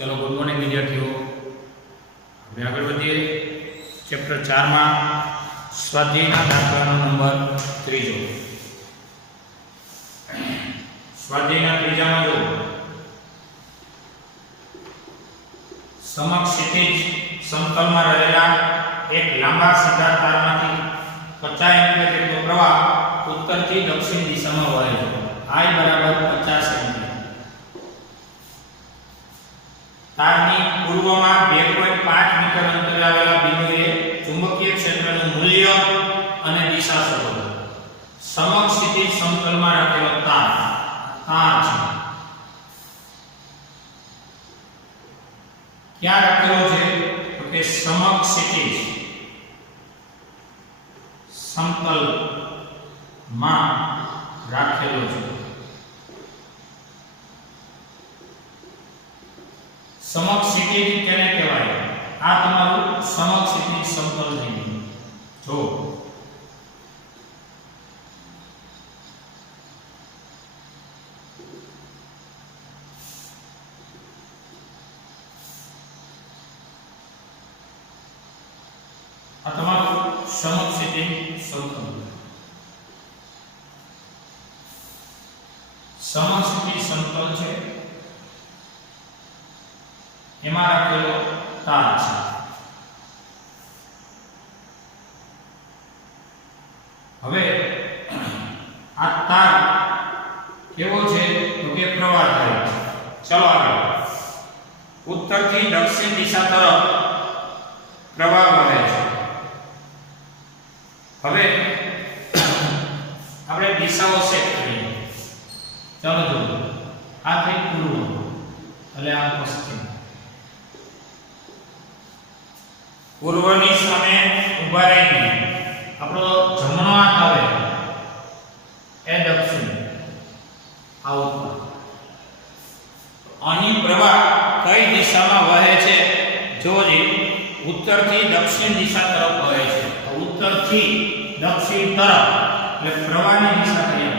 चलो good morning विद्यार्थियों। હવે આગળ વધીએ ચેપ્ટર 4 માં સ્વાધ્યાયના દાખલાનો નંબર 3 સ્વાધ્યાયના ત્રીજામાં જો સમક્ષિતિજ સમતલમાં રહેલા એક લાંબા સીધા તારમાંથી 50 એમ્પીયર જેટલો પ્રવાહ ઉત્તરથી દક્ષિણ દિશામાં વહે છે. I બરાબર 50 એમ્પીયર. તારની પૂર્વમાં 2.5 મીટર અંતરે આવેલા બિંદુએ ચુંબકીય ક્ષેત્રનું મૂલ્ય અને દિશા શોધો. સમક્ષિતિજ સમતલમાં રાખેલો તાર છે. ક્યાં રાખેલો છે? તો કે સમક્ષિતિજ સમતલમાં રાખેલો છે. સમક્ષિતિજ કેને કહેવાય? આ તમારું સમક્ષિતિજ સમતલ થઈ ગયું. જો આ તમારું સમક્ષિતિજ સમતલ. સમક્ષિતિજ સમતલ છે, એમાં રાખેલો તાર છે. હવે આ તાર કેવો છે? તો કે પ્રવાહધારી છે. ચલો આગળ. ઉત્તરથી દક્ષિણ દિશા તરફ પ્રવાહ વહે છે. હવે આપણે દિશાઓ સેટ કરીએ. ચાલો જો આ થઈ પૂર્વ એટલે આ પશ્ચિમ. પૂર્વની સામે ઊભા રહીને આપણો જમણો હાથ આવે એ દક્ષિણ, આ ઉત્તર. અહીં પ્રવાહ કઈ દિશામાં વહે છે? જોજે ઉત્તરથી દક્ષિણ દિશા તરફ વહે છે. ઉત્તરથી દક્ષિણ તરફ એટલે પ્રવાહની દિશા કઈ?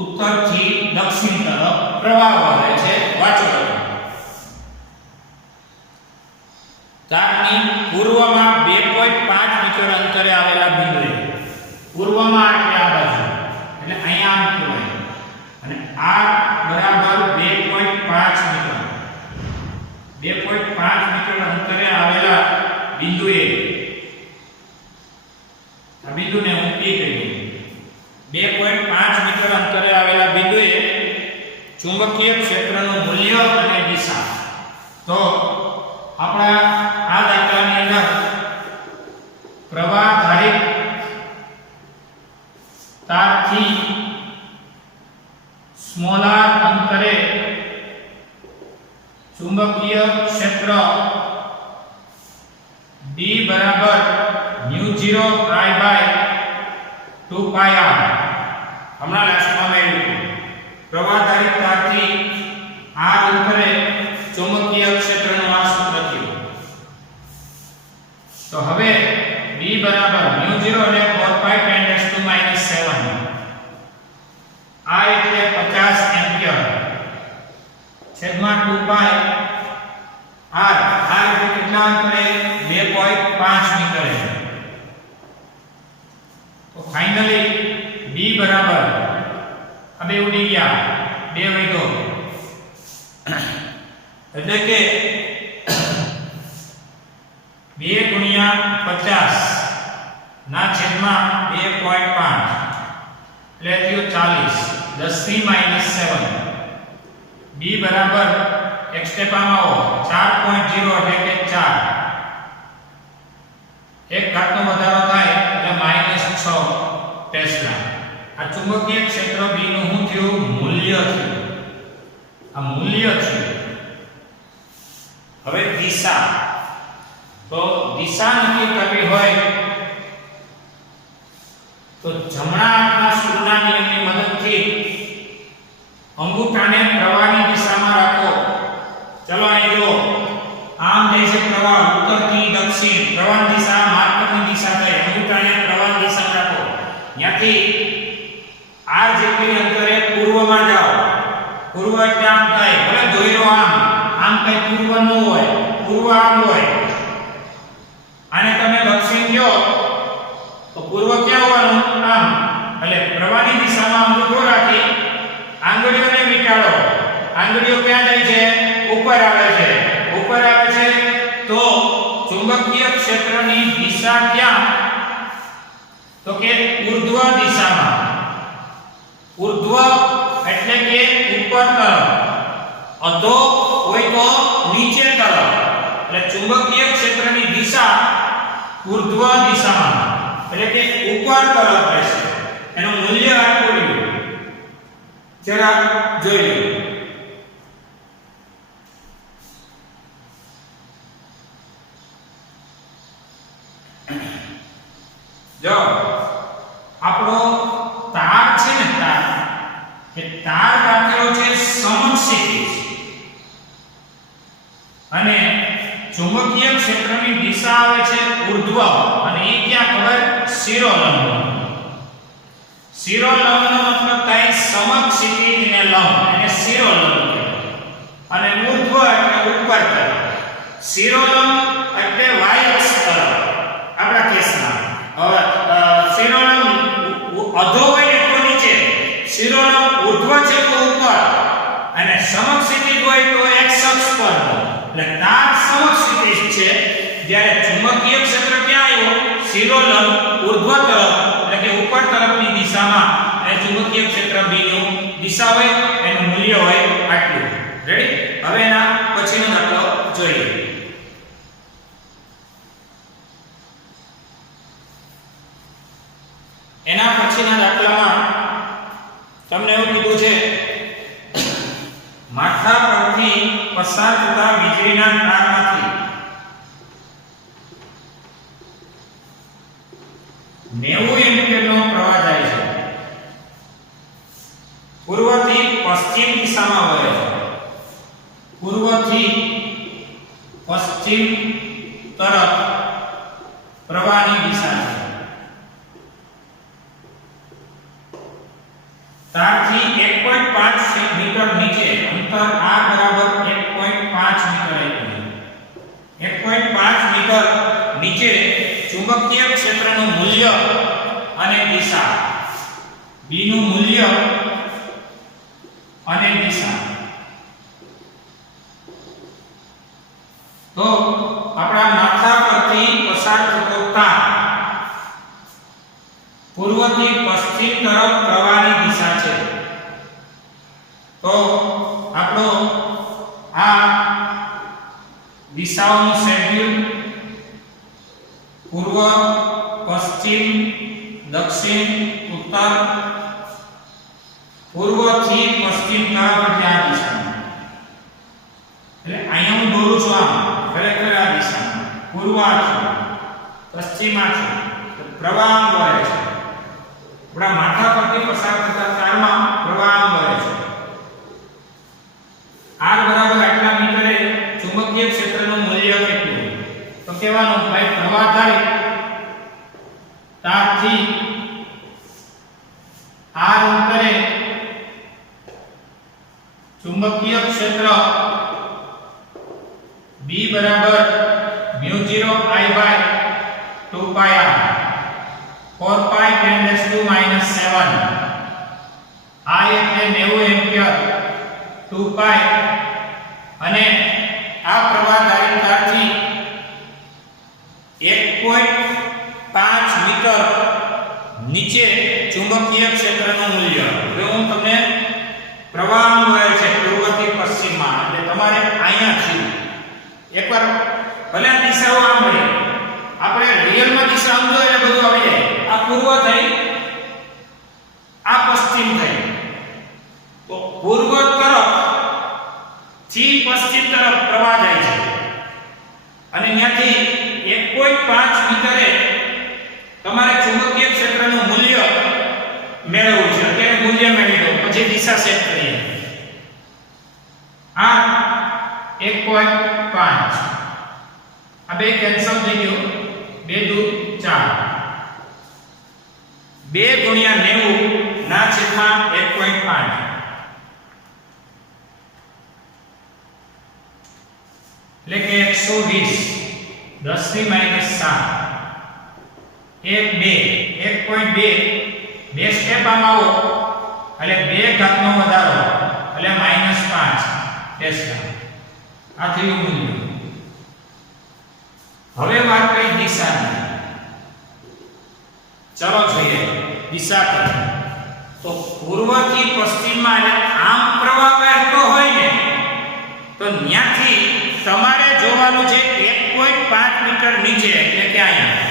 ઉત્તરથી દક્ષિણ તરફ પ્રવાહ વહે છે. વાંચો. તારની પૂર્વમાં 2.5 મીટર અંતરે આવેલા બિંદુએ, પૂર્વમાં એટલે આ બાજુ એટલે અહીંયા આમ કહેવાય, અને આ બરાબર 2.5 મીટર 2.5 મીટર અંતરે આવેલા બિંદુએ, આ બિંદુને હું P કહી દઉં. 2.5 મીટર અંતરે આવેલા બિંદુએ ચુંબકીય ક્ષેત્રનું મૂલ્ય અને દિશા. તો આપણા આ દાખલાની અંદર પ્રવાહધારી તારથી સ્મોલાર અંતરે ચુંબકીય ક્ષેત્ર D બરાબર μ0 I બાય 2 પાઈ r. હમણાં લાસ્ટમાં મેળવ્યું. પ્રવાહધારી તારથી r અંતરે ચુંબકીય ક્ષેત્રનું આ સૂત્ર થયું. તો હવે B બરાબર μ0 અને 4 પાઈ 10 - 7. આ એટલે 50 એમ્પિયર છેદમાં 2 પાઈ r. r એટલે કેટલા અંતરે? 2.5 મીટરે. તો ફાઇનલી B બરાબર આ બે ઉડી ગયા, બે વધ્યો એટલે કે 2 ગુણ્યા 50 ના છેદમાં 2.5 એટલે થયું 40. 10 થી -7. B બરાબર એક સ્ટેપ આમાં આવો 4.0 એટલે કે 4. એક ઘાતનો વધારો થાય એટલે -6 ટેસ્લા. આ ચુંબકીય ક્ષેત્ર B નું શું થયું? મૂલ્ય થયું. આ મૂલ્ય છે. હવે દિશા. તો દિશા નક્કી કરવી હોય તો જમણા હાથના સૂરના નિયમની મદદથી અંગૂઠાને પ્રવાહની દિશામાં રાખો. ચલો અહીં જો આમ જઈ છે પ્રવાહ ઉત્તરથી દક્ષિણ. પ્રવાહની દિશા માર્કરની દિશા થાય. અંગૂઠાને પ્રવાહની દિશામાં રાખો. ત્યાંથી r જેટલી અંતરે પૂર્વમાં જાઓ પૂર્વ એટલે આમ થાય, ભલે દોયરો આમ કઈ પૂર્વ ન હોય, પૂર્વ આમ હોય. આને તમે દક્ષિણ કહો તો પૂર્વ ક્યાં હોવાનું? આમ. એટલે પ્રવાહની દિશામાં અંગૂઠો રાખી આંગળીઓને વીંટાળો. આંગળીઓ ક્યાં જાય છે? ઉપર આવે છે. ઉપર આવે છે તો ચુંબકીય ક્ષેત્રની દિશા ક્યાં? તો કે ઉર્ધ્વ દિશામાં. ઉર્ધ્વ એટલે કે ઉપર તરફ, અધો હોય તો નીચે તરફ. એટલે ચુંબકીય ક્ષેત્રની દિશા ઉર્ધ્વ દિશામાં એટલે કે ઉપર તરફ રહેશે. એનું મૂલ્ય આટલું રહ્યું. જરા જોઈ લો. જો આપણો તાર છે ને, તાર એ તાર રાખેલો છે સમક્ષિતિજ અને ચુંબકીય ક્ષેત્રની દિશા આવે છે ઉર્ધ્વ અને એ ક્યાં ખબર? શિરોલંબ. શિરોલંબનો મતલબ થાય સમક્ષિતિજ ને લંબ, એને શિરોલંબ કહેવાય. અને ઉર્ધ્વ એટલે ઉપર તરફ. શિરોલંબ એટલે વાય અક્ષ તરફ આપણા કેસમાં. હવે શિરોલંબ અધો હોય તો નીચે, શિરોલંબ ઉર્ધ્વ છે તો ઉપર, અને સમક્ષિતિજ હોય તો એક્સ અક્ષ પર. એટલે તાર સમક્ષિતિજ છે, જ્યારે ચુંબકીય ક્ષેત્ર ક્યાં આવ્યું? શિરોલંબ ઉર્ધ્વ તરફ એટલે કે ઉપર તરફની દિશામાં. અને ચુંબકીય ક્ષેત્ર B નું દિશા હોય એનું મૂલ્ય હોય આટલું. રેડી? હવે એના પછીનો દાખલો જોઈએ. એના પછીના દાખલામાં તમને એવું કીધું છે, માથા પરથી પસાર થતા વીજળીના તારમાંથી 90 એમ્પીયરનો પ્રવાહ જાય છે. પૂર્વથી પશ્ચિમ દિશામાં વહે છે. પૂર્વથી પશ્ચિમ તરફ પ્રવાહની દિશા છે. તારથી 1.5 મીટર નીચે અંતર r બરાબર 1.5 મીટર આપ્યું. 1.5 મીટર નીચે ચુંબકીય ક્ષેત્રનું મૂલ્ય અને દિશા. B નું મૂલ્ય અને દિશા. તો આપણા માથા પરથી પસાર થતો તાર પૂર્વથી પશ્ચિમ તરફ પ્રવાહની દિશા છે. તો આપણો આ દિશાઓનું શેડ્યુલ પૂર્વ, પશ્ચિમ, દક્ષિણ, ઉત્તર. પૂર્વથી પશ્ચિમ તરફ એટલે આ દિશામાં. એટલે અહીંયા હું દોરું છું આમ, ખરેખર આ દિશામાં. પૂર્વ આ છે, પશ્ચિમ આ છે, પ્રવાહ આમ વહે છે. આપણા માથા પરથી પસાર થતા તારમાં પ્રવાહ આમ વહે છે. r બરાબર આટલા મીટરે ચુંબકીય ક્ષેત્રનું મૂલ્ય કેટલું? તો કહેવાનું ભાઈ પ્રવાહ થાય તારથી r અંતરે ચુંબકીય ક્ષેત્ર B બરાબર μ0 I by 2 pi r 4 pi 10⁻⁷ I એટલે 90 એમ્પિયર 2 pi. અને આ પ્રવાહ ધારી તારથી 1.5 મીટર નીચે ચુંબકીય ક્ષેત્રનું મૂલ્ય. જો હું તમને પ્રવાહ વહે છે પૂર્વથી પશ્ચિમમાં, એટલે તમારે અહીંયા છે એકવાર ભલે આ દિશાઓ આમ મળે, આપણે રિયલમાં દિશા સમજો એટલે બધું આવી જાય. આ પૂર્વ થઈ, આ પશ્ચિમ થઈ. તો પૂર્વ તરફ થી પશ્ચિમ તરફ પ્રવાહ જાય છે અને ત્યાંથી 1.5 મીટરે તમારે ચુંબકીય ક્ષેત્રનું મૂલ્ય મેળવવું છે. અત્યારે મૂલ્ય મેળવી લો, પછી દિશા સેટ કરીએ. આ 1.5 આ બે કેન્સલ થઈ ગયું, 2 દૂ 4. 2 × 90 ના છેદમાં 1.5. એટલે કે 120 10 ની -7 1 2 1.2 બે સ્ટેપ આમાં આવો એટલે 2 ઘાતનો વધારો એટલે -5 ટેસ્લા આ થયું મૂલ્ય. હવે વાત કરી દિશાની. ચલો જોઈએ દિશા કઈ. તો પૂર્વથી પશ્ચિમમાં એટલે આમ પ્રવાહ વહેતો હોય ને તો ત્યાંથી તમારે જોવાનું છે 1.5 મીટર નીચે એટલે કે અહીંયા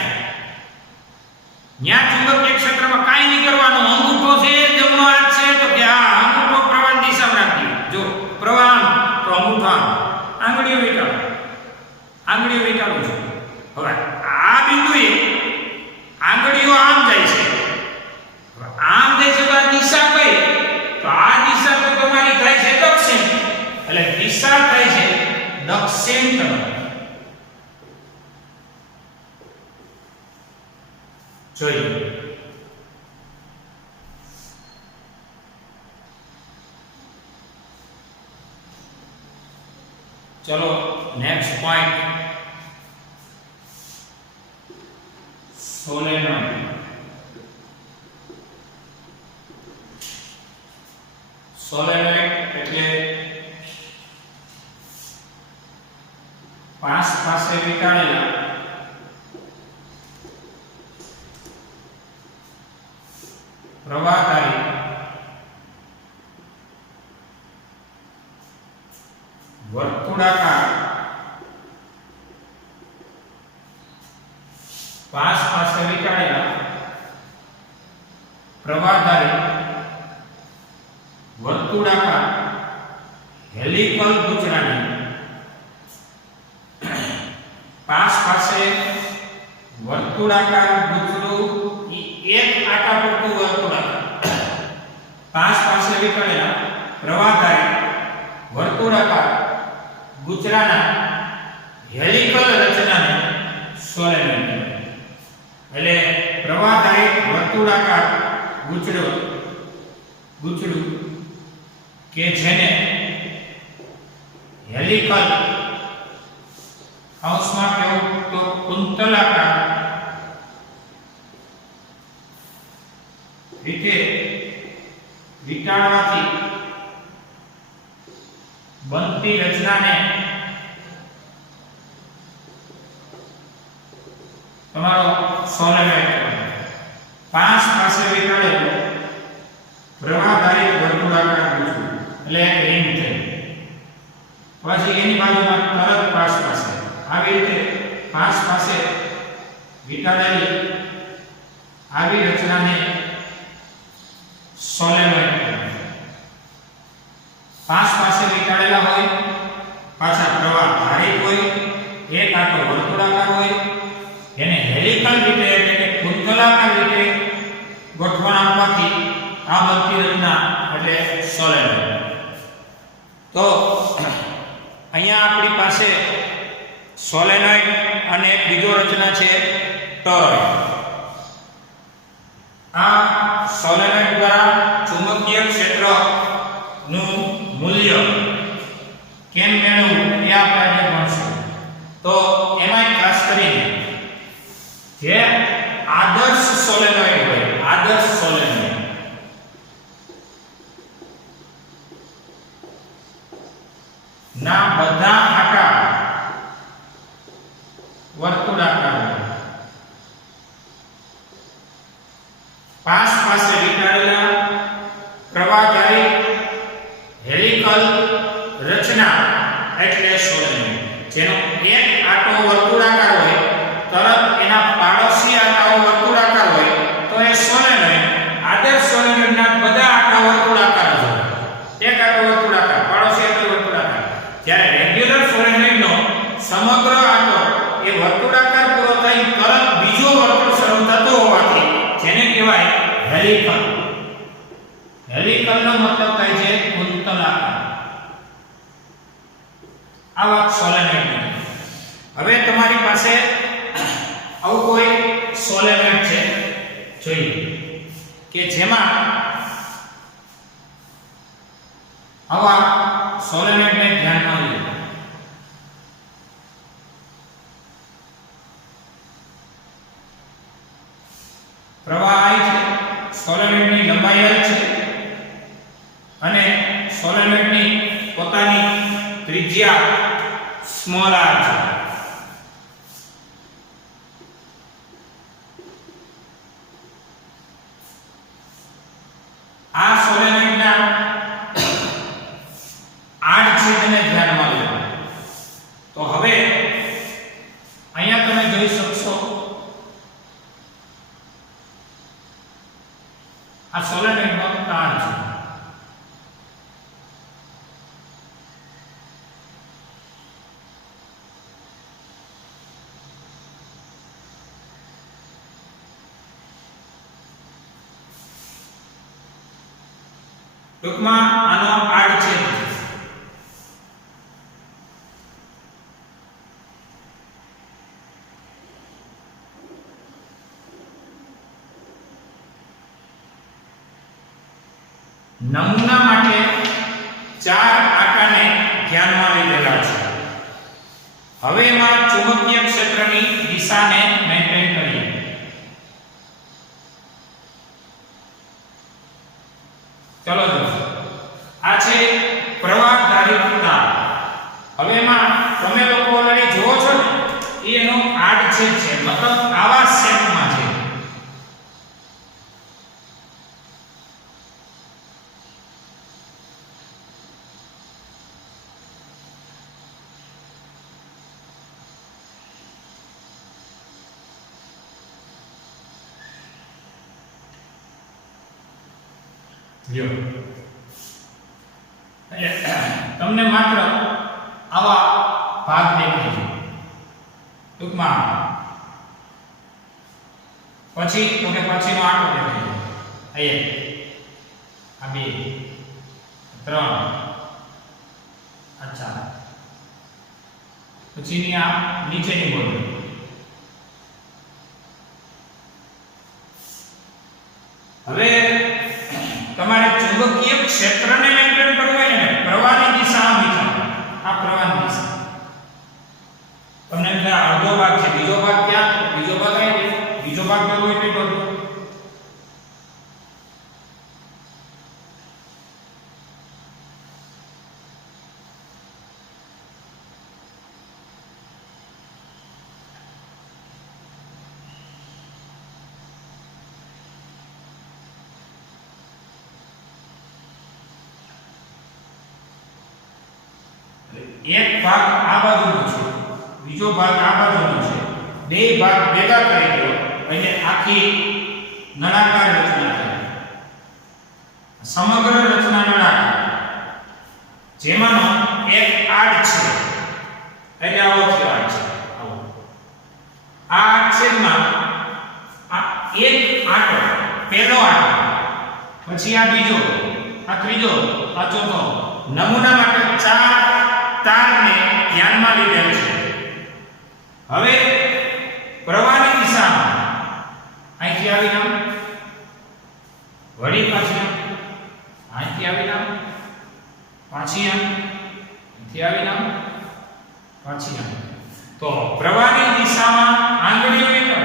ચુંબકીય ક્ષેત્રમાં કાંઈ નહીં કરવાનું. અંગૂઠો છે જમણો હાથ છે તો કે આ અંગૂઠો પ્રવાહ દિશામાં રાખી જો પ્રવાહ આમ તો અંગૂઠો આમ આંગળીઓ વીંટાળું છું. હવે આ બિંદુએ આંગળીઓ આમ જાય છે. આમ જાય છે તો આ દિશા કઈ? તો આ દિશા તો તમારી થાય છે દક્ષિણ એટલે દિશા થાય છે દક્ષિણ તરફ. જોઈએ ચલો નેક્સ્ટ પોઈન્ટ સોલેનોઇડ. સોલેનોઇડ એટલે પાસ પાસે વીંટાળેલા પ્રવાહધારી વર્તુળાકાર પાસ પાસે વીંટાળેલા પ્રવાહધારી વર્તુળાકાર હેલિકલ ગુચરાની પાસ પાસે વર્તુળાકાર ગુચરું એક આટા પૂરતું વર્તુળાકાર પાસ પાસે વીંટાળેલા પ્રવાહધારી વર્તુળાકાર ગુચરાના હેલિકલ રચનાને સોલેનોઇડ કહેવાય. એટલે પ્રવાહધારી વર્તુળાકાર ગુચરું કે જેને હેલિકલ અંશમાં કેવું તો કુંતલાકાર રીતે વીંટાળવાથી બનતી રચનાને તમારો સોલેનોઇડ કહેવાય. પાસ પાસે વીંટાળેલો પ્રવાહધારી વર્તુળાકાર ગુચરું એટલે રિંગ થઈ. પછી એની બાજુમાં તરત પાસ પાસે આવી રીતે પાસ પાસે વીંટાળેલી આવી રચનાને સોલેનોઇડ કહેવાય. પાસ પાસે વીંટાળેલા હોય પાછા પ્રવાહધારી હોય એક આટો વર્તુળાકાર હોય એને હેલિકલ રીતે એટલે કે કુંતલાકાર રીતે ગોઠવણ આપવાથી આ બનતી રચના એટલે સોલેનોઇડ. તો અહીંયા આપણી પાસે સોલેનોઇડ અને એક બીજો રચના છે ટોરોઇડ. આ સોલેનોઇડ દ્વારા ચુંબકીય ક્ષેત્રનું મૂલ્ય કેમ મેળવવું એ આપણે ભણશું. તો એમાં ખાસ કરીને જે આદર્શ સોલેનોઇડ હોય આદર્શ સોલેનોઇડ ના બધા આકાર વર્તુળાકાર હોય. પાસ પાસે વીંટાળેલા પ્રવાહધારી હેલિકલ રચના એટલે સોલેનોઇડ. જેનો એક આટો વર્તુળાકાર હોય તરત એના પાડોશી આટાઓ વર્તુળાકાર હોય તો એ સોલેનોઇડ. આદર્શ સોલેનોઇડના બધા આટા વર્તુળાકાર હોય. એક આટો વર્તુળાકાર પાડોશી આટો વર્તુળાકાર. જ્યારે રેગ્યુલર સોલેનોઇડનો સમગ્ર આટો એ વર્તુળાકાર પૂરો થઈ તરત બીજો વર્તુળ શરૂ થતો હોવાથી જેને કહેવાય હેલિકલ. હેલિકલનો મતલબ થાય છે કુંતલાકાર. આ વાત સોલેનોઇડ. હવે તમારી પાસે આવું કોઈ સોલેનોઇડ છે જોઈએ કે જેમાં આવા સોલેનોઇડને ધ્યાનમાં લો. MIL છે અને સોલેનોઇડની પોતાની ત્રિજ્યા સ્મોલ r છે. આ સોલેનોઇડના આડછેદને ધ્યાનમાં લો. તો હવે અહીંયા તમે જોઈ શકશો આ સોલેનોઇડનો તાર છે. ટૂંકમાં આનો આડછેદ છે. નમૂના માટે 4 આંટાને ધ્યાનમાં લીધેલા છે. હવે એમાં ચુંબકીય ક્ષેત્રની દિશાને મેન્ટેન કરીએ. ચલો જો આ છે પ્રવાહધારી તાર. હવે એમાં તમે લોકો ઓલરેડી જોવો છો ને એનો આડછેદ છે, મતલબ આવા શેપમાં છે. તમને માત્ર આવા ભાગ દેખાય છે ટૂંકમાં. પછી તો કે પછીનો આંટો દેખાય છે. અહીંયા આ 2 3 આ 4 પછીની આ નીચેની બોર્ડર. હવે તમારે ચુંબકીય ક્ષેત્રને મેન્ટેન કરવું હોય ને પ્રવાહની દિશા આ પ્રવાહની દિશા. તમને અડધો ભાગ છે, બીજો ભાગ ક્યાં? બીજો ભાગ અહીં, બીજો ભાગ કરવો હોય તો કરવો. એક ભાગ આ બાજુનો છે, બીજો ભાગ આ બાજુનો છે. બે ભાગ ભેગા કરી દો અને આખી નળાકાર રચના થાય. સમગ્ર રચના નળાકાર, જેમાંનો એક આડ છે એટલે આવો છે આડ છે. આવો આ આડછેદમાં આ એક આંટો, પહેલો આંટો, પછી આ બીજો, આ ત્રીજો, આ ચોથો. નમૂના માટે 4 તારને ધ્યાનમાં લીધેલ છે. હવે પ્રવાહની દિશામાં અહીંથી આવી નામ, વળી પાછી અહીંથી આવી નામ, પાછી અહીંથી આવી નામ, પાછી આમ. તો પ્રવાહની દિશામાં આંગળીઓ નીકળો.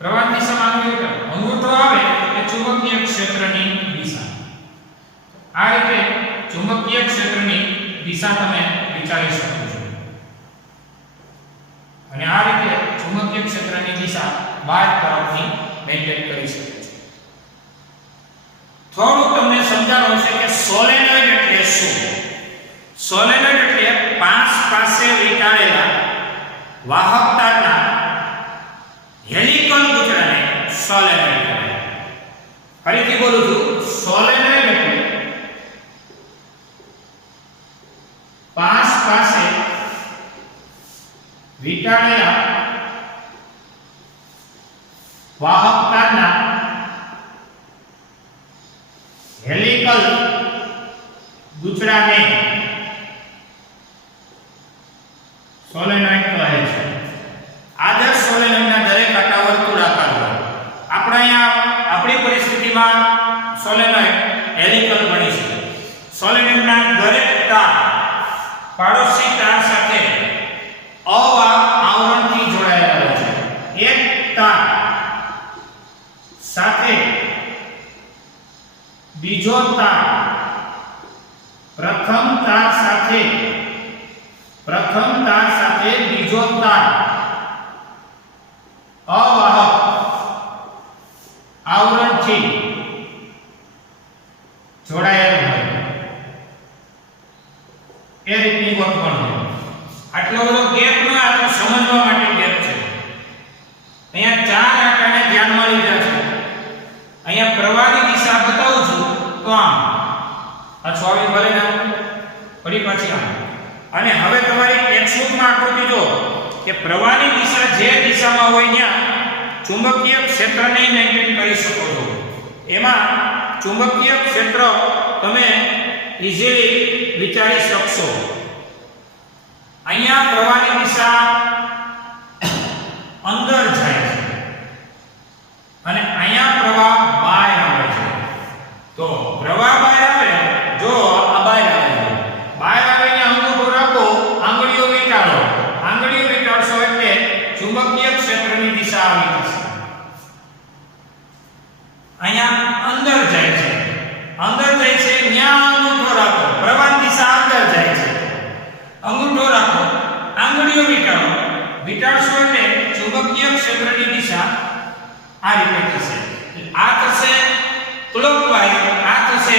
પ્રવાહની દિશામાં આંગળીઓ નીકળો. અંગૂઠો આવે એટલે ચુંબકીય ક્ષેત્રની દિશા. આ રીતે ચુંબકીય ક્ષેત્રની દિશા તમે વિચારી શકો છો. અને આ રીતે ચુંબકીય ક્ષેત્રની દિશા બહાર તરફની મેન્ટેન કરી શકે છે. થોડું તમને સમજાવવું છે કે સોલેનોઇડ એટલે શું. સોલેનોઇડ એટલે 5 પાસે વીંટાળેલા વાહક તારના હેલિકલ ગૂંચળાને સોલેનોઇડ કહેવાય. ફરીથી બોલું છું, સોલેનોઇડ એટલે 5 પાસે વીંટાળેલા વાહક તારના હેલિકલ ગૂંચળાને સોલેનોઇડ કહે છે. આદર્શ સોલેનોઇડના દરેક કાંટા વર્તુળાકાર હોય. આપણે અહીંયા આપણી પરિસ્થિતિમાં સોલેનોઇડ હેલિકલ બની છે. સોલેનોઇડના દરેક તાર પાડોશી તાર સાથે આવરણથી જોડાયેલા હોય છે. એક તાર સાથે બીજો તાર પ્રથમ તાર સાથે બીજો તાર અવાહક આવરણથી જોડાયેલ હોય એ રીતની ગોઠવણ હોય. આટલો બધો ગેપ ન આ તો સમજવા માટે ગેપ છે. અહીંયા ચાર આંકડાને ધ્યાનમાં લીધા છે. અહીંયા પ્રવાહની દિશા બતાવું છું તો આમ આ છોવી ભલે ને ફરી પાછી આમ. અને હવે તમારી ટેક્સ્ટબુકમાં આકૃતિ જો કે પ્રવાહની દિશા જે દિશામાં હોય ત્યાં ચુંબકીય ક્ષેત્રને મેન્ટેન કરી શકો છો. એમાં ચુંબકીય ક્ષેત્ર તમે ઈઝીલી વિચારી શકશો. અહીંયા પ્રવાહની દિશા અંદર જાય છે અને અહીંયા પ્રવાહ બહાર આવે છે. તો પ્રવાહ બહાર આવે, જો આ બહાર આવે છે, બહાર આવે અહીંયા અંગૂઠો રાખો, આંગળીઓ વીંટાળો, આંગળીઓ વીંટાળશો એટલે ચુંબકીય ક્ષેત્રની દિશા આવી જશે. અહીંયા અંદર જાય છે, અંદર જાય છે, ત્યાં અંગૂઠો રાખો, પ્રવાહની દિશા અંદર જાય છે, અંગૂઠો રાખો, આંગળીઓ વીંટાળો, વીંટાળશો એટલે ચુંબકીય ક્ષેત્રની દિશા આ રીતે થશે. આ થશે ક્લોકવાઇઝ, આ થશે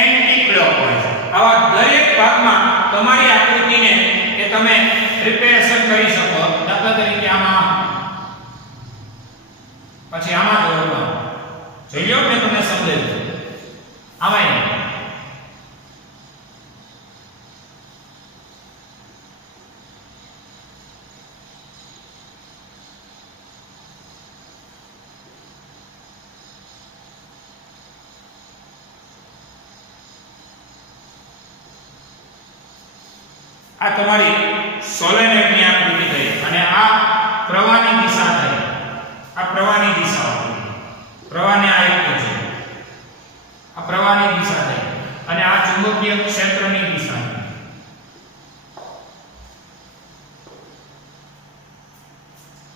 એન્ટી ક્લોકવાઇઝ. આવા દરેક ભાગમાં તમારી આકૃતિને કે તમે પ્રિપેરેશન કરી શકો. દાખલા તરીકે આમાં, પછી આમાં જોઈ લો કે તમને સમજાયું. આમાં આ તમારી સોલેનોઇડની આકૃતિ થઈ અને આ પ્રવાહની દિશા થઈ. આ પ્રવાહની દિશા હતી, પ્રવાહને આ રીતે છે, આ પ્રવાહની દિશા થઈ અને આ ચુંબકીય ક્ષેત્રની દિશા.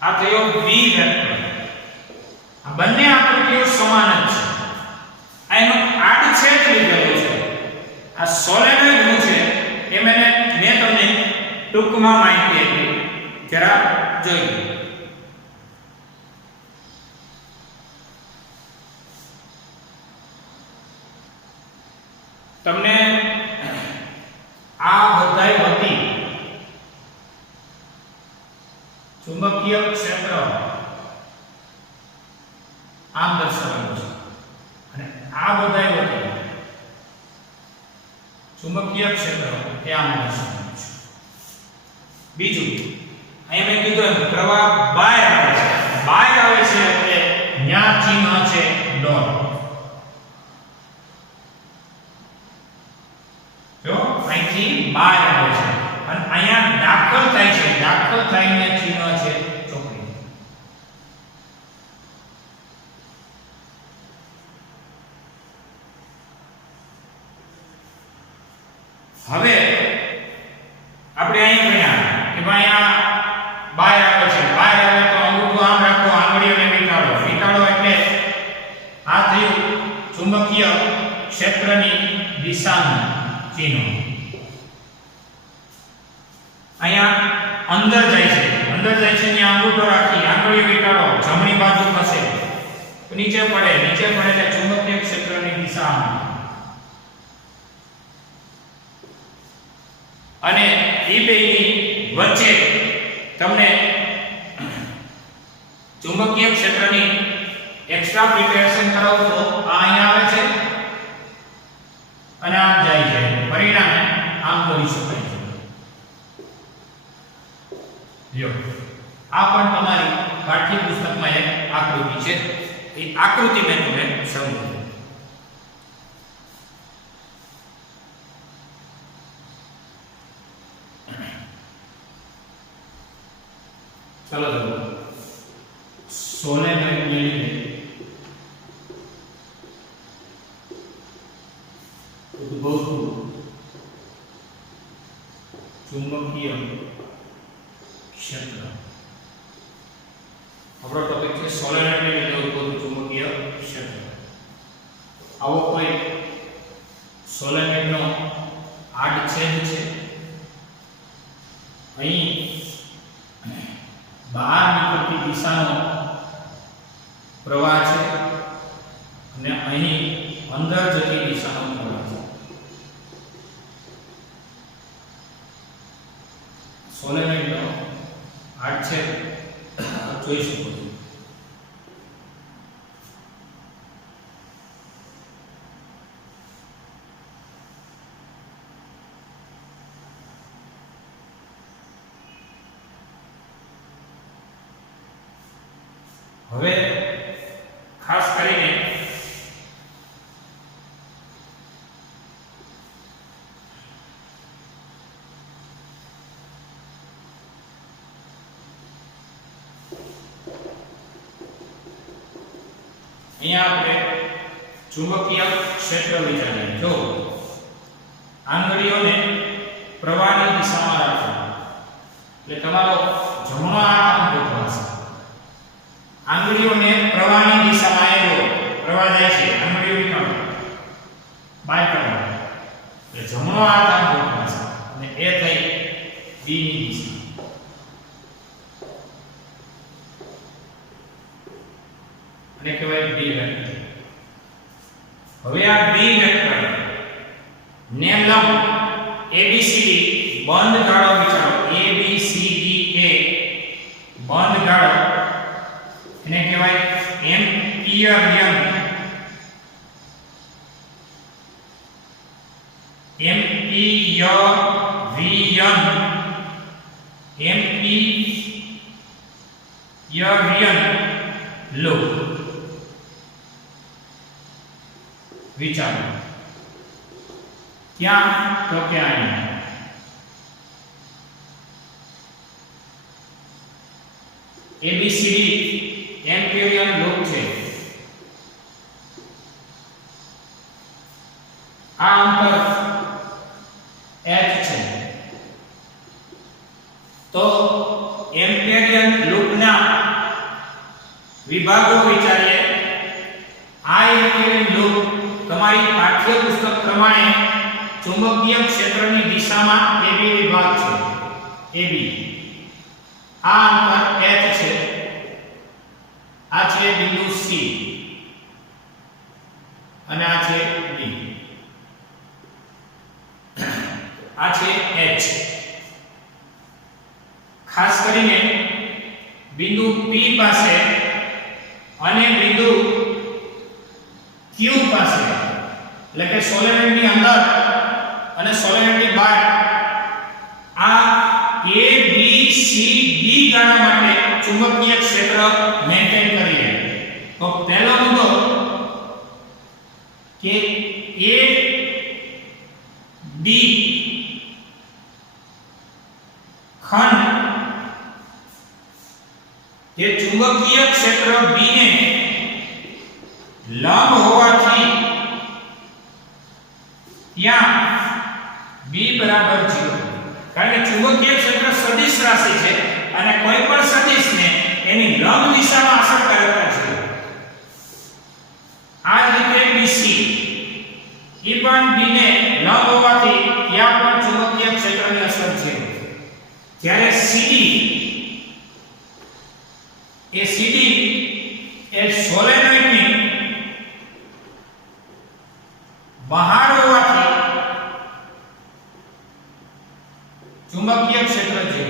આ થયો બી વેક્ટર. આ બંને આકૃતિઓ સમાન જ છે. આ એનો આડછેદ લીધેલો છે. આ સોલેનોઇડ નું છે એ મેં તમને ટૂંકમાં માહિતી આપી, જરા જોઈએ. તમને આ બધાય હતી ચુંબકીય ક્ષેત્ર આમ દર્શાવેલું છે અને આ બધાય હતી ચુંબકીય ક્ષેત્ર એ આમ દર્શાવેલું છે. બીજું અહીંયા મેં કીધું પ્રવાહ બહાર આવે છે, બહાર આવે છે એટલે ન્યા ચિહ્ન છે ડોટ. જો અહીંથી બહાર આવે છે અને અહીંયા દાખલ થાય છે, દાખલ થઈને ચિહ્ન છે ચોકડી. હવે આપણે અહીં ભણ્યા કે ભાઈ આ બહાર આવે છે, બહાર આવે તો અંગૂઠો આમ રાખો, આંગળીઓને વીંટાળો, વીંટાળો એટલે આ થયું ચુંબકીય ક્ષેત્રની દિશાનું ચિહ્ન. અહીંયા અંદર જાય છે, અંદર જાય છે ત્યાં અંગૂઠો રાખી, આંગળીઓ વીંટાળો, જમણી બાજુ ખસે, નીચે પડે, નીચે પડે એટલે ચુંબકીય ક્ષેત્રની દિશા. અને એ બેની વચ્ચે તમને ચુંબકીય ક્ષેત્રની એક્સ્ટ્રા પ્રિપેરેશન કરાવું તો આ અહીંયા આવે છે અને આમ જાય છે, પરિણામે આમ કરી શકાય છે. લ્યો, આ પણ તમારી પાઠ્યપુસ્તકમાં એક આકૃતિ છે. એ આકૃતિ મેં તમને સમજાવી. चलो देखो सोलेनोइड ले लीजिए उद्भवतु चुंबकीय क्षेत्र. આપણો ટોપિક છે સોલેનોઇડ એટલે ઉદ્ભવતું ચુંબકીય ક્ષેત્ર. આવો કોઈ સોલેનોઇડનો આડછેદ છે. અહીં બહાર નીકળતી દિશાનો પ્રવાહ છે અને અહીં અંદર જતી દિશાનો પ્રવાહ છે. સોલેનોઇડનો આડછેદ જોઈ શકો છો. હવે ખાસ કરીને અહીંયા આપણે ચુંબકીય ક્ષેત્ર વિચારીએ. જો આંગળીઓને પ્રવાહની દિશામાં રાખો એટલે તમારો જમણો હાથ આમ ગોઠવાશે. આંગળીઓને પ્રવાહની દિશામાં આવ્યો, પ્રવાહ જાય છે, આંગળીઓ નીકળો બાય કરો એટલે જમણો હાથ આમ ગોઠવાશે અને એ થઈ બી ની દિશા. અને કહેવાય બી વેક્ટર. હવે આ બી વેક્ટર ને લંબ ABCD બંધ ગાળો વિચારો. ABCD એ બંધ ગાળો એને કહેવાય એમ્પિયરિયન. એમ્પિયરિયન લૂપ વિચારો. ક્યાં? તો કે અહીંયા ABCD એમ્પિયરિયન લૂપ છે. આ અંતર h છે. તો એમ્પિયરિયન લૂપના વિભાગો વિચારીએ. આ એમ્પિયરિયન લૂપ તમારી પાઠ્યપુસ્તક પ્રમાણે ચુંબકીય ક્ષેત્રની દિશામાં AB વિભાગ છે. AB આ અંતર h છે. આ છે બિંદુ C અને આ છે D. આ છે H. ખાસ કરીને બિંદુ P પાસે અને બિંદુ Q પાસે એટલે કે સોલેનોઇડની અંદર અને સોલેનોઇડની બહાર આ A B C D ગાળા માટે ચુંબકીય ક્ષેત્ર મેન્ટેન કરીએ. તો પહેલો મુદ્દો કે A B ખંડ જે ચુંબકીય ક્ષેત્ર B ને લંબ હોવાથી ત્યાં B બરાબર 0. કારણ કે ચુંબકીય ક્ષેત્ર સદિશ રાશિ છે અને કોઈ પણ સદિશને એની લંબ દિશામાં અસરકારકતા છે. આ રીતે BC એ પણ B ને લંબ હોવાથી ત્યાં પણ ચુંબકીય ક્ષેત્રની અસર છે. જ્યારે CD એ સોલેનોઇડની બહાર હોવાથી ચુંબકીય ક્ષેત્ર છે.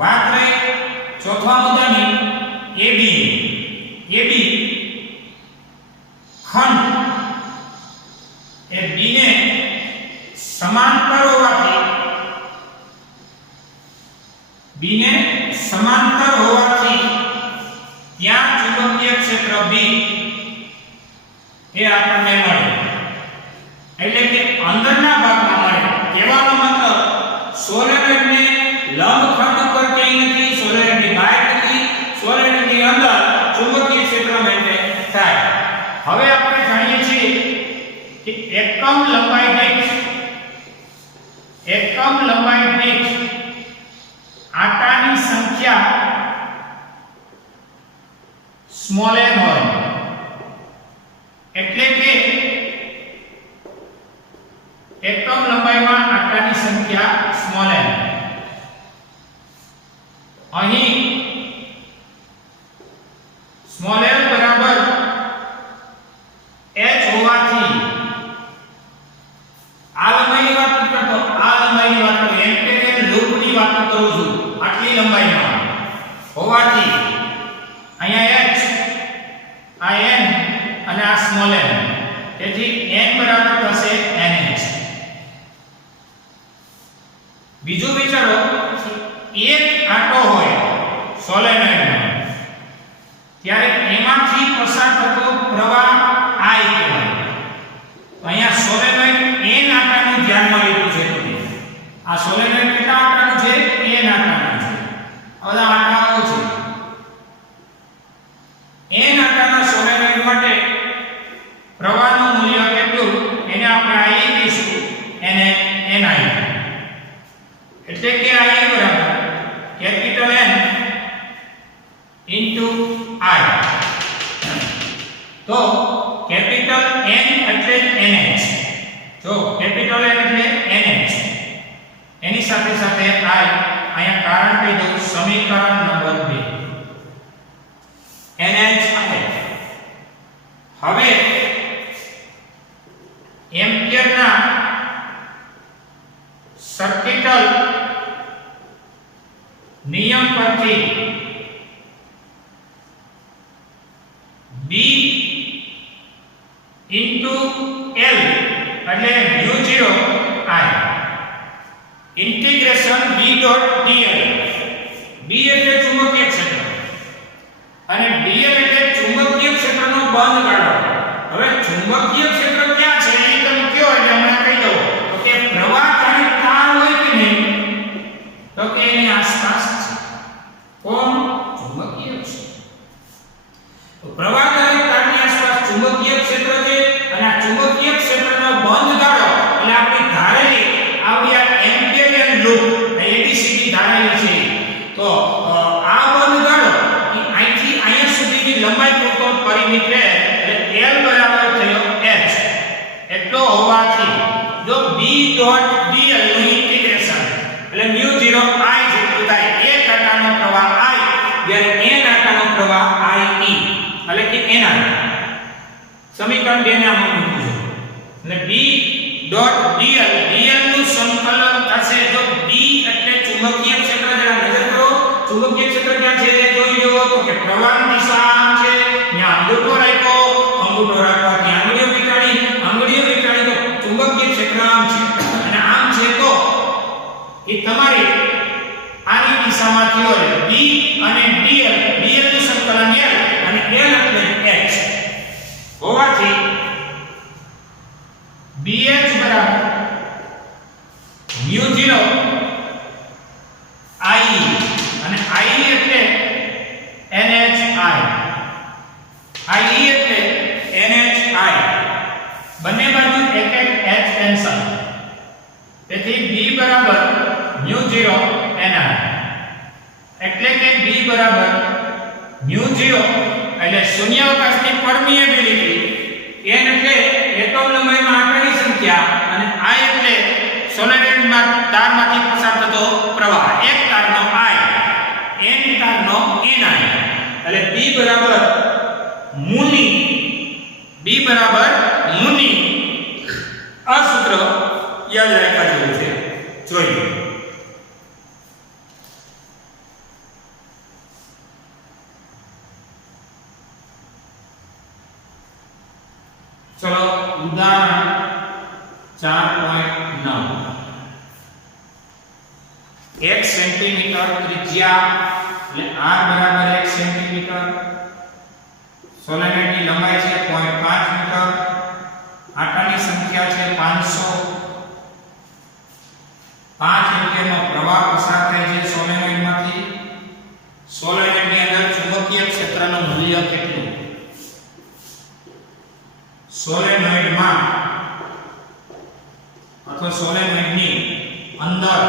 વાત રહી ચોથા મુદ્દાની AB ખંડ એ B ને સમાંતર હોવાથી ત્યાં ચુંબકીય ક્ષેત્ર B એ આપણને મળે. એટલે કે અંદરના ભાગમાં મળે. કહેવાનો મતલબ સોલેનોઇડને લંબ ખંડ ઉપર ક્યાંય નથી, સોલેનોઇડની બહાર નથી, સોલેનોઇડની અંદર ચુંબકીય ક્ષેત્ર મેન્ટેન થાય. હવે આપણે જાણીએ છીએ કે એકમ લંબાઈ દીઠ આટાની સંખ્યા સ્મોલ n હોય. એટલે કે સ્મોલ n. તેથી n બરાબર થશે nh. બીજું વિચારો, એક આંટો હોય સોલેનોઇડમાં, ત્યારે એમાંથી પસાર થતો પ્રવાહ I કહેવાય. તો અહીંયા સોલેનોઇડ n આંટાનું ધ્યાનમાં લીધું છે. આ સોલેનોઇડ કેટલા આંટાનું છે? n આંટાનું છે. આ બધા આંટાઓ છે. n આંટાના સોલેનોઇડ માટે પ્રવાહનું મૂલ્ય કેટલું એને આપણે I કહીશું, એને ni. એટલે કે I બરાબર કેપિટલ N into I. તો કેપિટલ N એટલે NH. જો કેપિટલ N એટલે NH, એની સાથે સાથે I અહીંયા કારણ કહી દઉં, સમીકરણ નંબર 2 NH આવે. હવે એમ્પિયરના સર્કિટલ નિયમ પરથી B into L એટલે mu 0 I integration B dot dl. B એટલે ચુંબકીય ક્ષેત્ર અને dl એટલે ચુંબકીય ક્ષેત્રનો બંધ ગાળો. હવે ચુંબકીય ક્ષેત્ર ક્યાં છે એ તમે કયો એટલે હમણાં કહી દઉં. તો કે પ્રવાહ જ્યારે તાર હોય કે નહીં, તો કે એની આસપાસ છે. કોણ? ચુંબકીય ક્ષેત્ર. તો પ્રવાહ ત્યારે તારની આસપાસ ચુંબકીય ક્ષેત્ર છે અને આ ચુંબકીય ક્ષેત્રનો બંધ ગાળો એટલે આપણી ધારેલી આવડી આ એમ્પિયરિયન લૂપ ABCD ધારેલી છે. તો આ બંધ ગાળો એ અહીંથી અહીંયા સુધીની લંબાઈ પૂરતો પરિમિત રહે એટલે L બરાબર થયો H. એટલો હોવાથી જો B dot dl નું ઇન્ટિગ્રેશન એટલે mu 0 I જેટલું થાય. એક આંટાનો પ્રવાહ I જ્યારે n આંટાનો પ્રવાહ IE એટલે કે ni. સમીકરણ 2 ને આમાં મૂકવું છે એટલે B dot dl નું સંકલન થશે. જો B એટલે ચુંબકીય ક્ષેત્ર, જરા નજર કરો ચુંબકીય ક્ષેત્ર ક્યાં છે જોઈ લો. તો કે પ્રવાહની દિશા આમ છે, ત્યાં અંગૂઠો રાખ્યો, અંગૂઠો રાખવાથી આંગળીઓ વીંટાળી, આંગળીઓ વીંટાળી તો ચુંબકીય ક્ષેત્ર આમ છે અને આમ છે. તો એ તમારી આની દિશામાં થયો એટલે B અને dl નું સંકલન L અને L એટલે H હોવાથી BH બરાબર mu 0 I અને I એટલે NHI. I એટલે NHI. બંને બાજુ એક એક H કેન્સલ. તેથી B બરાબર mu 0 ni. એટલે કે B બરાબર mu 0 એટલે શૂન્યાવકાશની પરમિએબિલિટી, n એટલે એટમ લંબાઈમાં આંટાની સંખ્યા અને I એટલે સોલેનોઇડમાં તારમાંથી પસાર થતો પ્રવાહ. એક તારનો I, n તારનો ni. એટલે B બરાબર મુનિ. આ સૂત્ર યાદ રાખવા જેવું છે. જોઈ લો. ચલો ઉદાહરણ 4.9. 1 સેન્ટીમીટર ત્રિજ્યા એટલે r બરાબર 1 સેન્ટીમીટર. સોલેનોઇડની લંબાઈ છે 0.5 મીટર. આંટાની સંખ્યા છે 500. 5 એમ્પિયરનો પ્રવાહ પસાર થાય છે સોલેનોઇડમાંથી. સોલેનોઇડની અંદર ચુંબકીય ક્ષેત્રનું મૂલ્ય કેટલું? સોલેનોઇડમાં અથવા સોલેનોઇડની અંદર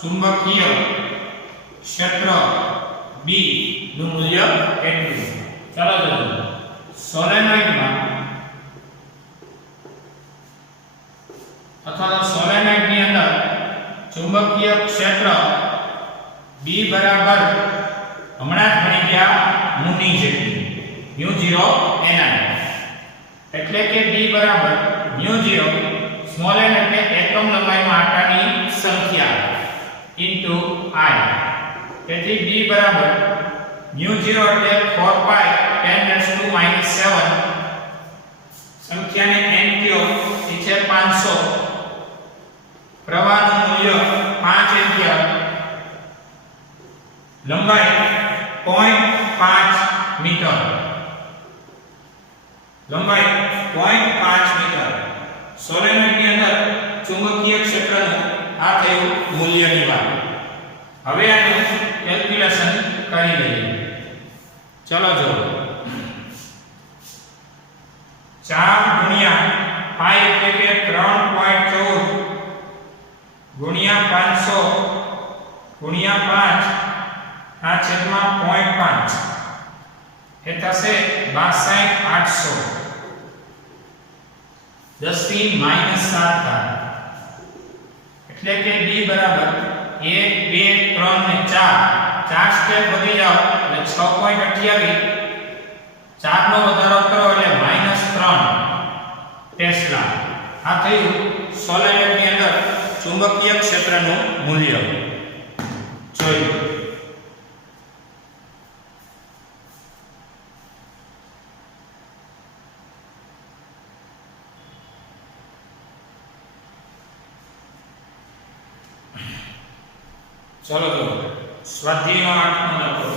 ચુંબકીય ક્ષેત્ર B નું મૂલ્ય કેટલું? ચાલો જોઈએ. સોલેનોઇડમાં અથવા સોલેનોઇડની અંદર ચુંબકીય ક્ષેત્ર B બરાબર હમણાં જ ભણી ગયા મુનિ જેટલું, mu 0 ni. એટલે કે B બરાબર mu 0 સ્મોલ n એટલે એટમ લંબાઈમાં આંટાની સંખ્યા into I. તેથી B બરાબર mu 0 એટલે 4 pi 10 raised to -7 પ્રવાહનું મૂલ્ય 5 એમ્પિયર, લંબાઈ 0.5 મીટર, લંબાઈ 0.5 મીટર. સોલેનોઇડની અંદર ચુંબકીય ક્ષેત્રનું આ થયું મૂલ્યની વાત. હવે આનું કેલ્ક્યુલેશન કરી લઈએ. ચલો જો 4 ગુણ્યા પાઈ એટલે કે 3.14 ગુણ્યા 500 ગુણ્યા 5 આ છેદમાં 0.5 એ થશે 62800. 10 થી -7 થાય એટલે કે b બરાબર 1 2 3 ને 4 સ્ટેપ વધી જાવ એટલે 6.28. 4 નો વધારો કરો એટલે -3 ટેસ્લા. આ થયું સોલેનોઇડની અંદર ચુંબકીય ક્ષેત્રનું મૂલ્ય. જોઈએ ચલો તો સ્વાધ્યાયનો 8મો દાખલો.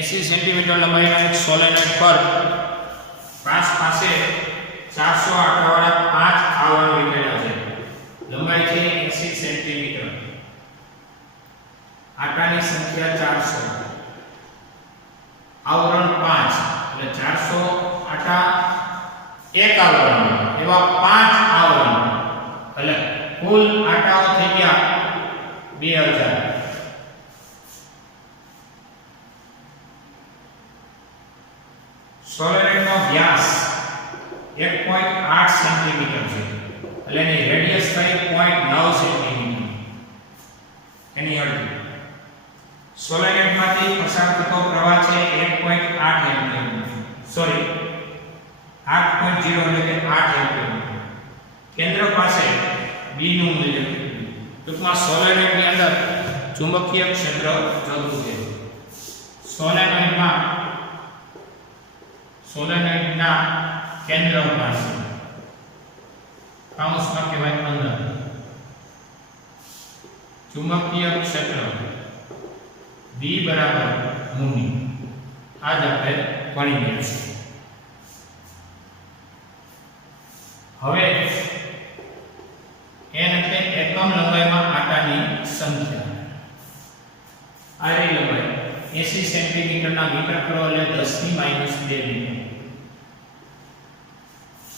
એસી સેન્ટીમીટર લંબાઈના એક સોલેનોઇડ પર પાસે 400 આંટાવાળા 5 આવરણ વીંટેલા છે. લંબાઈ છે 80 સેન્ટીમીટર. આંટાની સંખ્યા 400, આવરણ 5 એટલે 400 આંટા એક આવરણ, એવા 5 આવરણ એટલે કુલ આંટાઓ થઈ ગયા 2000. સોલેનોઇડનો વ્યાસ 1.8 સેન્ટીમીટર છે એટલે એની રેડિયસ થઈ 0.9 સેન્ટીમીટર. એની અડધી. સોલેનોઇડમાંથી પસાર થતો પ્રવાહ છે 1.8 એમ્પિયર, સોરી 8.0 એટલે કે 8 એમ્પિયર. કેન્દ્ર પાસે B નું મૂલ્ય. ટૂંકમાં સોલેનોઇડની અંદર ચુંબકીય ક્ષેત્ર જોતું છે. સોલેનોઇડના કેન્દ્ર પાસે કૌંસમાં કહેવાય અંદર ચુંબકીય ક્ષેત્ર B બરાબર મુનિ. આજ આપણે ભણી ગયા છીએ. હવે n એટલે એકમ લંબાઈમાં આંટાની સંખ્યા. આ રહી લંબાઈ 80 સેન્ટીમીટરના મીટર કરો એટલે 10 ની -2 મીટર.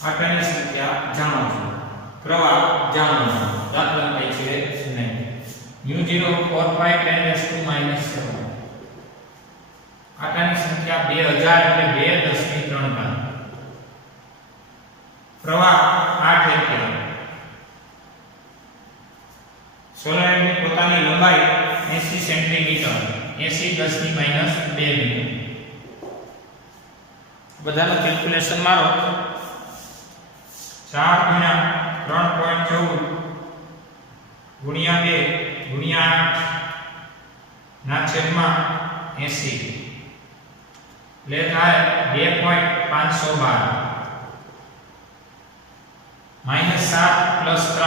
આંટાની સંખ્યા જાણો છો, પ્રવાહ જાણો છો, દાખલા કઈ છે નહીં. μ0 4 pi 10 - 7. આંટાની સંખ્યા 2000 એટલે 2 10 ની 3 ઘાત. પ્રવાહ 8 એમ્પિયર. સોલેનોઇડની પોતાની લંબાઈ 80 સેન્ટીમીટર, 80 10 ની -2 મીટર. બધાનો કેલ્ક્યુલેશન મારો. 4 ગુણ્યા 3.14 ગુણ્યા 2 ગુણ્યા 8 ના છેદમાં 80 એટલે થાય 2.512 -7 + 3